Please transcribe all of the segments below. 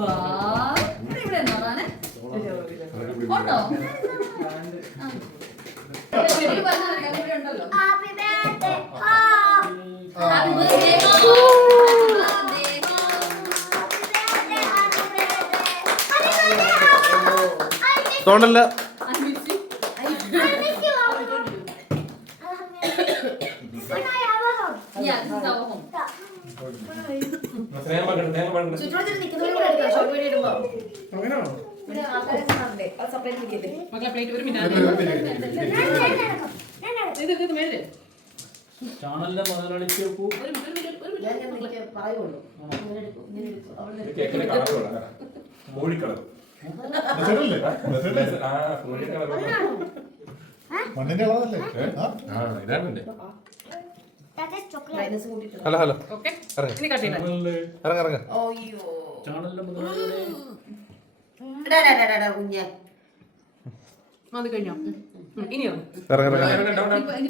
ഇവിടെ നോറാനെ ഉണ്ടോ? തോന്നല്ല ചാനലിന്റെ മുതലാളിക്ക് മണ്ണിന്റെ കളറല്ലേ? ഹലോ ഹലോ ഇറങ്ങ ചാനലിന്റെ മുതലാളിയുടെ അത് കഴിഞ്ഞോ? ഇനിയോ?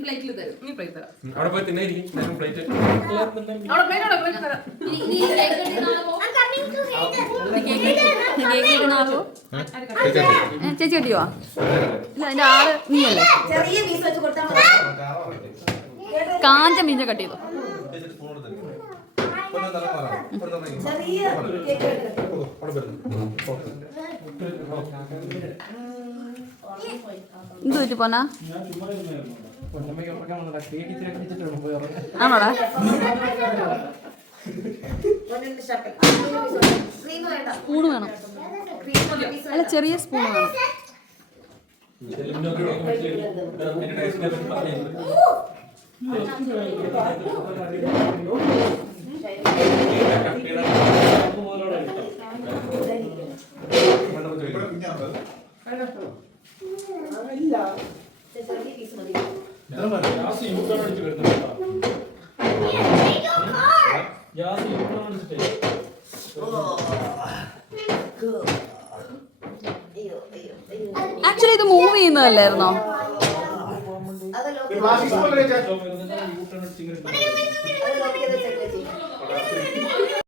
പ്ലേറ്റിൽ തരും. ഇനി പ്ലേറ്റ് തരാം. അവിടെ പോയി തിന്നായിരിക്കും പ്ലേറ്റ് ചേച്ചി കിട്ടിയോ? ഇല്ല അതിന്റെ ആള് നീയല്ലേ? കാഞ്ച മീഞ്ഞ കട്ട് ചെയ്തോ? എന്ത് പറ്റി പോന്നാ? ആണോടാ? സ്പൂണ് വേണം. അല്ല ചെറിയ സ്പൂൺ വേണം. ആക്ച്വലി ഇത് മൂവ് ചെയ്യുന്നതല്ലായിരുന്നോ?